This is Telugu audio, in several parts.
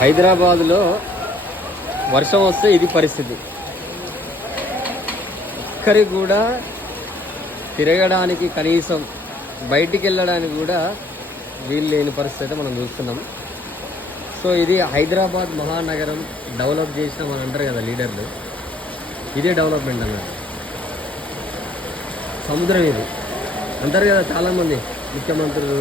హైదరాబాద్లో వర్షం వస్తే ఇది పరిస్థితి. ఒక్కరికి కూడా తిరగడానికి, కనీసం బయటికి వెళ్ళడానికి కూడా వీలు లేని పరిస్థితి మనం చూస్తున్నాం. సో ఇది హైదరాబాద్ మహానగరం డెవలప్ చేసిన మనం అంటారు కదా లీడర్లు, ఇదే డెవలప్మెంట్ అన్నారు. సముద్రం ఇది అంటారు కదా చాలామంది ముఖ్యమంత్రులు,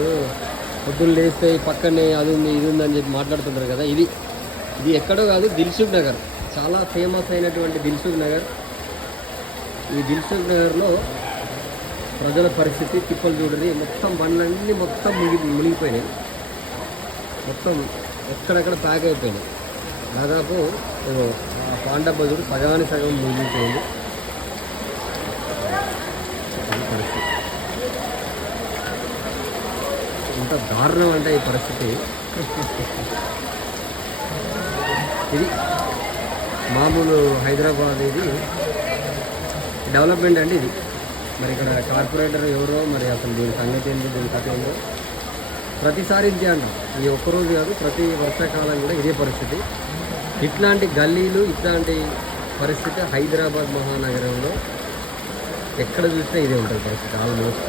పొద్దున్న లేస్తే పక్కనే అది ఉంది ఇది ఉంది అని చెప్పి మాట్లాడుతుంటారు కదా. ఇది ఎక్కడో కాదు, దిల్సుఖ్ నగర్, చాలా ఫేమస్ అయినటువంటి దిల్సుఖ్ నగర్. ఈ దిల్సుఖ్ నగర్లో ప్రజల పరిస్థితి తిప్పలు చూడని, మొత్తం బండ్లన్నీ మొత్తం మునిగిపోయినాయి, మొత్తం ఎక్కడెక్కడ ప్యాక్ అయిపోయినాయి. దాదాపు పాండబజుడు సగానికి సగం మునిగిపోయింది పరిస్థితి. ఇంత దారుణం అంటే ఈ పరిస్థితి. ఇది మామూలు హైదరాబాద్, ఇది డెవలప్మెంట్ అంటే ఇది. మరి ఇక్కడ కార్పొరేటర్ ఎవరో, మరి అసలు దీని సంగతి ఏంటో, దీని కథ ఏంటో ప్రతిసారి ఇదే అంటాం. ఈ ఒక్కరోజు కాదు, ప్రతి వర్షాకాలం కూడా ఇదే పరిస్థితి. ఇట్లాంటి గల్లీలు, ఇట్లాంటి పరిస్థితి హైదరాబాద్ మహానగరంలో ఎక్కడ చూసినా ఇదే ఉంటుంది పరిస్థితి ఆల్మోస్ట్.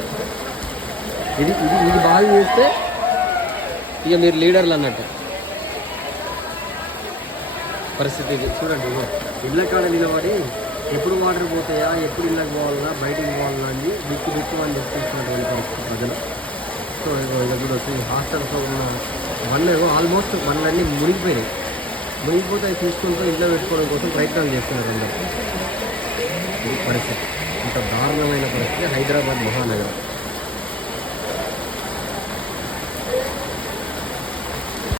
ఇది బాగా చేస్తే ఇక మీరు లీడర్లు అన్నట్టు పరిస్థితి. ఇది చూడండి, ఇళ్ళ కాడ నిలబడి ఎప్పుడు వాటర్ పోతాయా, ఎప్పుడు ఇళ్ళకి పోవాలన్నా, బయటికి పోవాలన్నా అని దిక్కు అని చెప్తున్నటువంటి పరిస్థితి ప్రజలు. సో ఇప్పుడు వచ్చి హాస్టల్స్లో ఉన్న బండ్లు ఆల్మోస్ట్ బండ్లన్నీ మునిగిపోయినాయి. మునిగిపోతే తీసుకుంటూ ఇంట్లో పెట్టుకోవడం కోసం ప్రయత్నాలు చేస్తున్నారు అందరూ. ఇది పరిస్థితి, ఇంత దారుణమైన పరిస్థితి హైదరాబాద్ మహానగరం.